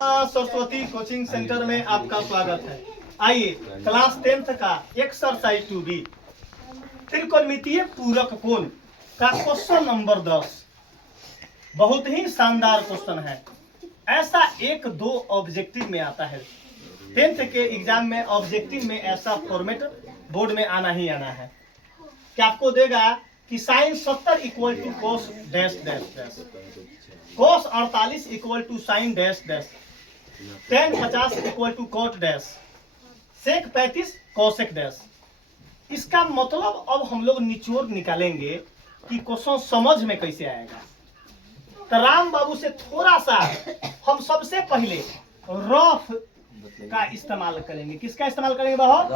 Saraswati coaching centre में आपका स्वागत है। आइए क्लास 10th का एक्सरसाइज 2B त्रिकोणमितीय पूरक कोण का क्वेश्चन नंबर 10 बहुत ही शानदार क्वेश्चन है। ऐसा एक दो ऑब्जेक्टिव में आता है। 10th के एग्जाम में ऑब्जेक्टिव में ऐसा फॉर्मेट बोर्ड में आना ही आना है कि आपको देगा कि sine 70 equal to cos dash dash dash, cos 48 equal to sine dash dash, tan 50 equal to cot dash, sec 35 cosec dash. इसका मतलब अब हम लोग निचोड़ निकालेंगे कि क्वेश्चन समझ में कैसे आएगा। तो राम बाबू से थोड़ा सा हम सबसे पहले रफ का इस्तेमाल करेंगे। किसका इस्तेमाल करेंगे बहुत?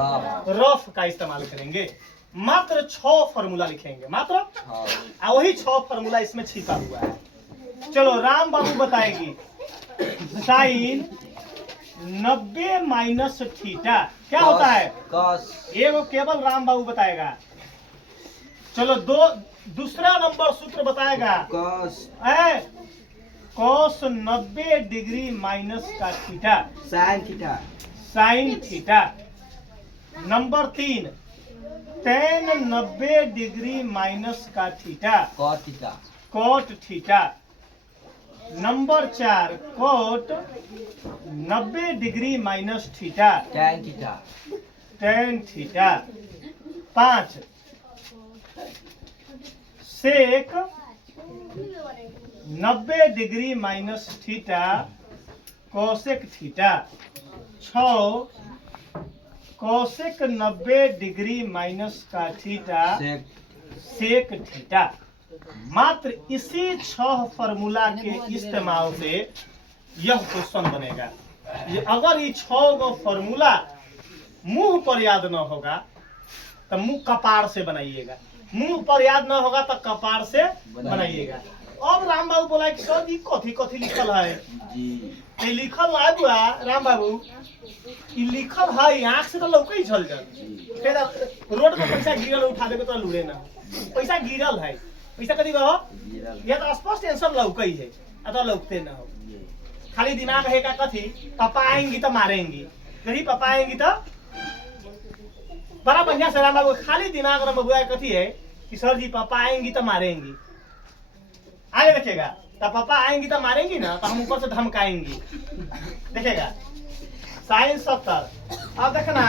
रफ का इस्तेमाल करेंगे। मात्र 6 फॉर्मूला लिखेंगे, मात्र वही 6 फॉर्मूला इसमें छिपा हुआ है। चलो राम बाबू बताएगी साइन 90 माइनस थीटा क्या होता है? एगो केवल राम बाबू बताएगा। चलो दूसरा नंबर सूत्र बताएगा कॉस 90 डिग्री माइनस का theta, sine theta. Number 3 tan 90 degree minus का theta, cot theta. Number 4 cot 90 degree minus theta, tan theta. 5 sec 90 degree minus theta, cosec theta. 6 cosec 90 degree minus का थीटा, सेक थीटा। मात्र इसी 6 formula के इस्तेमाल से यह question बनेगा। अगर ये 6 गो फॉर्मूला मुंह पर याद न होगा तो मुंह कपार से बनाइएगा, मुंह पर याद न होगा तो कपार से बनाइएगा। अब राम बाबू बोला कि सर जी कथी कथी लिखल है? ये लिखल है बुआ राम बाबू, ये लिखल है आँख से तो लौके चल जाए। फिर रोड पर पैसा गिरल उठा देके तो लूरे ना, पैसा गिरल है, पैसा कथी कहो? यह तो स्पष्ट आंसर लौके ही है, अतः लौकते ना हो। खाली दिमाग है का कथी पापा आएंगी तो मारेंगी, कहीं पापा आएंगी तो बड़ा बढ़िया से राम बाबू खाली दिमाग में बबुआ कथी है कि सर जी पापा आएंगी तो मारेंगी। आगे देखिएगा तो पापा आएंगी तो मारेंगी ना, तो हम ऊपर से धमकाएंगी। देखिएगा साइन 70। अब देखना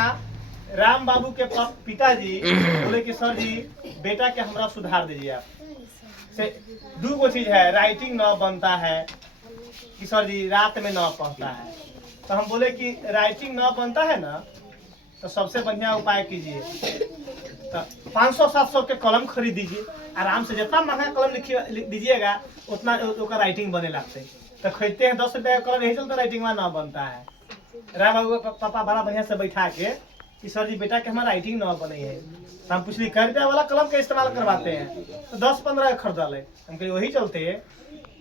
राम बाबू के पिताजी बोले कि सर जी बेटा के हमरा सुधार दीजिए आप। से 2 गो चीज है, राइटिंग न बनता है कि सर जी रात में न पढ़ता है। तो हम बोले कि राइटिंग न बनता है ना तो सबसे बढ़िया उपाय कीजिए, तो 500-700 के कलम खरीद दीजिए। आराम से जितना महंगा कलम लिख दीजिएगा उतना उसका राइटिंग बने लगते। तो खरीदते हैं 10 रुपये का कलम, यही चलता राइटिंग में ना बनता है। राम बाबू पापा बड़ा बढ़िया से बैठा के कि सर जी बेटा के हमारा राइटिंग ना बने है। तो हम पूछली कै रुपया वाला कलम का इस्तेमाल करवाते हैं, तो 10-15 खरीदा ले। हम कहीं वही चलते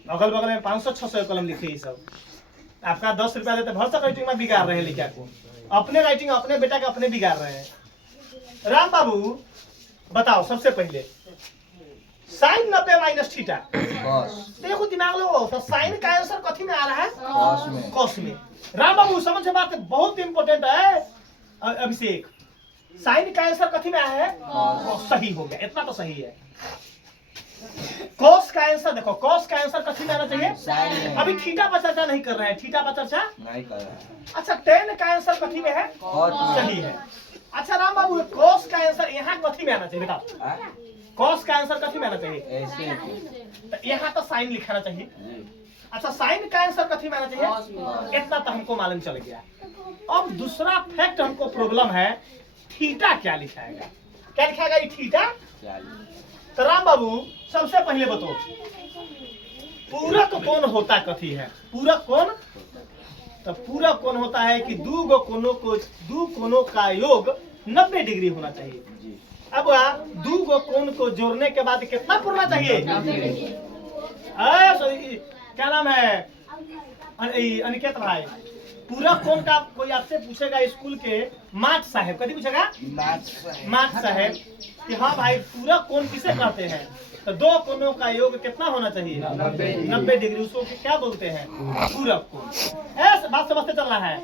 अगल बगल में 500-600 कलम लिखे सब। आपका 10 रुपया देते भर तक राइटिंग में बिगाड़ रहे हैं। लिखा को अपने राइटिंग अपने बेटा के अपने बिगाड़ रहे हैं। राम बाबू बताओ सबसे पहले साइन 90 माइनस थीटा, देखो दिमाग लो तो साइन का आंसर कथी में आ रहा है? कॉस में। राम बाबू समझ बात बहुत इंपॉर्टेंट है। अभिषेक साइन का आंसर कथी में आया है? सही हो गया, इतना तो सही है। कॉस का आंसर देखो, कॉस का आंसर कथी में आना चाहिए? अभी थीटा पर चर्चा नहीं कर रहे हैं, थीटा पर चर्चा नहीं कर रहे हैं। अच्छा tan का आंसर कथी में है? सही है। अच्छा राम बाबू कॉस का आंसर यहाँ कथी में आना चाहिए बताओ? कॉस का आंसर कथी में आना चाहिए? तो यहाँ तो साइन लिखाना चाहिए। अच्छा साइन का आंसर कथी में आना चाहिए? इतना तो हमको मालूम चल गया। अब दूसरा फैक्ट हमको प्रॉब्लम है, थीटा क्या लिखाएगा? क्या लिखाएगा ये थीटा? तो राम बाबू सबसे पहले बताओ पूरक कोण होता कथी है? पूरक कोण तो पूरक कोण होता है कि 2 कोणों का योग 90 डिग्री होना चाहिए। अब 2 कोण को जोड़ने के बाद कितना पुरना चाहिए? क्या नाम है? अनिकेत भाई पूरा कौन का कोई आपसे पूछेगा स्कूल के माच साहब, कभी पूछेगा माच साहब कि हाँ भाई पूरा कौन किसे कहते हैं, तो दो कोनों का योग कितना होना चाहिए 90 डिग्री, उसको क्या बोलते हैं पूरक कोण। ऐसे बात समझते चलना है,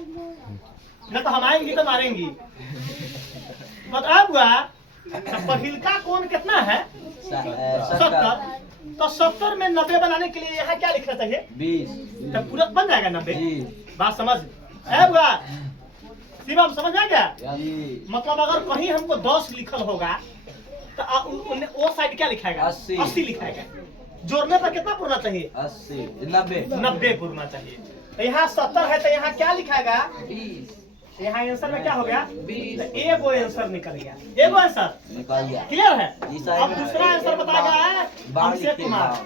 न तो हम आएंगी तो मारेंगी। बताया हुआ तो पहिलका कोण कितना है 70, तो 70 में 90 बनाने के लिए यहाँ क्या लिखना चाहिए 20, तो पूरक बन जाएगा 90। बात समझ है हुआ शिवम, समझ में आ गया। मतलब अगर कहीं हमको 10 लिखल होगा तो वो साइड क्या लिखाएगा 80 लिखाएगा। जोड़ने पर कितना पुरना चाहिए 80, 90 पुरना चाहिए। तो यहाँ 70 है तो यहाँ क्या लिखाएगा 20, यहाँ आंसर में क्या हो गया 20, एगो आंसर निकल गया, एगो आंसर निकल गया। क्लियर है। जी साहब। अब दूसरा आंसर बताया गया है अभिषेक कुमार,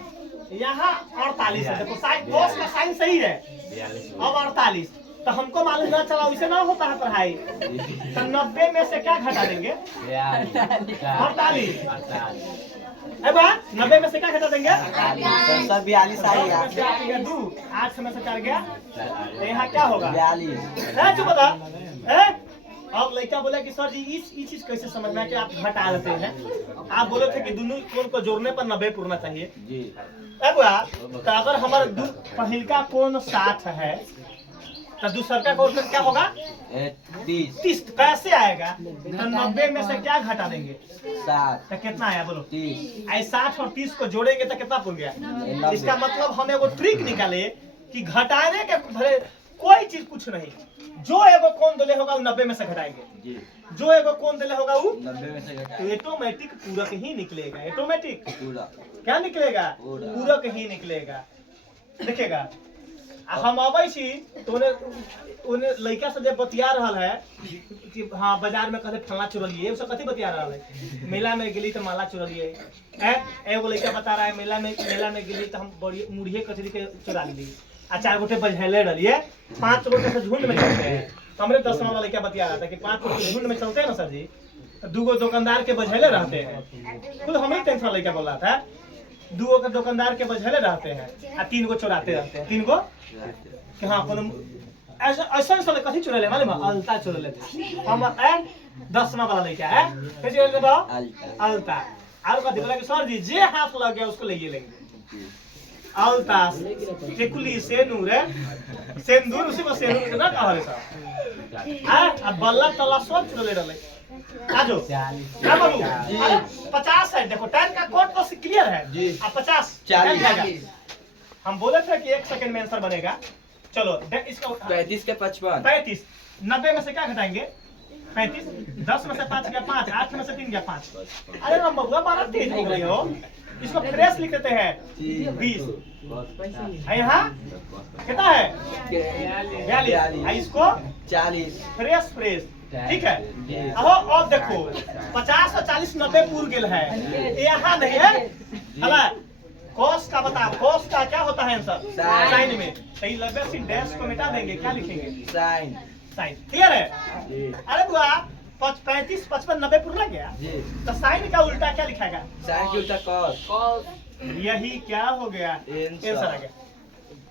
यहाँ 48 है। देखो साइन बॉस का साइन सही है। अब 48 तो हमको मालूम ना चला, उसे ना होता है पढ़ाई। तो 90 में से क्या घटा देंगे 48। है बा 90 में से क्या घटा देंगे 42 आएगा। 2 8 में से 4 गया तो यहाँ क्या होगा 42। है जो बता है। अब लड़का बोला कि सर जी ये चीज कैसे समझना है कि आप घटा देते हैं। आप बोले थे कि दोनों कोण को जोड़ने पर 90 पुरना चाहिए जी। अब तो अगर हमारा पहिलका कोण 60 है तो दूसरा का कोण क्या होगा 30। कैसे आएगा तो 90 में से क्या घटा देंगे 60, तो कितना आया बोलो 30। आई 60 और 30 को जोड़ेंगे तो कितना पुर गया। 90। इसका मतलब हम एगो ट्रिक निकाले कि घटाने के भले कोई चीज कुछ नहीं, जो एगो कोण दिले होगा वो 90 में से घटाएंगे जी। जो एगो कोण दिले होगा वो 90 में से घटा ऑटोमेटिक पूरक ही निकलेगा। ऑटोमेटिक पूरा। क्या निकलेगा पूरा। पूरक ही निकलेगा। देखिएगा हम अबै छी तो उन्हें लड़का से जब बतिया रहा है कि हाँ बाजार में कहे फला चुरलिए, उससे कथी बतिया रहा है मेला में गेली तो माला चुरलिए। एगो लड़का बता रहा है मेला में गेली तो हम बड़ी मुड़िए कचरी के चुरा ली आ 4 गोटे बझेले रहिए, 5 गोटे से झुंड में चलते हैं। हमरे 10 वाला लड़का बतिया रहा था कि 5 गोटे झुंड में चलते हैं ना सर जी, 2 गो दुकानदार के बझेले रहते हैं। खुद हमें 3 वाला लड़का बोल रहा था 2 गो दुकानदार के बझेले रहते हैं आ 3 गो चुराते रहते हैं। 3 गो कि हाँ कोनो ऐसा कथी चुरा मालूम है अलता चुरा था। हम 10वां वाला लड़का है कैसे बताओ अलता। और कथी बोला कि सर जी जे हाथ लग गया उसको ले लेंगे। अलता टिकुली सेनूर सेंदूर उसी को सेनूर ना कहा रे साहब। अब बल्ला तल्ला सब चुरा ले रहे आजो क्या बाबू 50 है। देखो 10 का कोड तो क्लियर है जी। अब 50 40। हम बोले थे कि 1 सेकंड में आंसर बनेगा। चलो इसका 35 के 55। 35 90 में से क्या घटाएंगे 35। 10 में से 5 गया 5, 8 में से 3 गया 5। अरे राम बबुआ बड़ा तेज हो गई हो। इसको फ्रेश लिख देते हैं 20। यहाँ कितना है 42। इसको 40 फ्रेश ठीक है। अब देखो 50 और 40 90 पूर गेल है, यहाँ नहीं है हला कॉस का बता। कॉस का क्या होता है आंसर साइन में, सही लगे सिर्फ डैश को मिटा देंगे, क्या लिखेंगे साइन। क्लियर है। अरे बुआ 35 55 90 पूरा गया तो साइन का उल्टा क्या लिखाएगा साइन के उल्टा कॉस। यही क्या हो गया आंसर आ गया।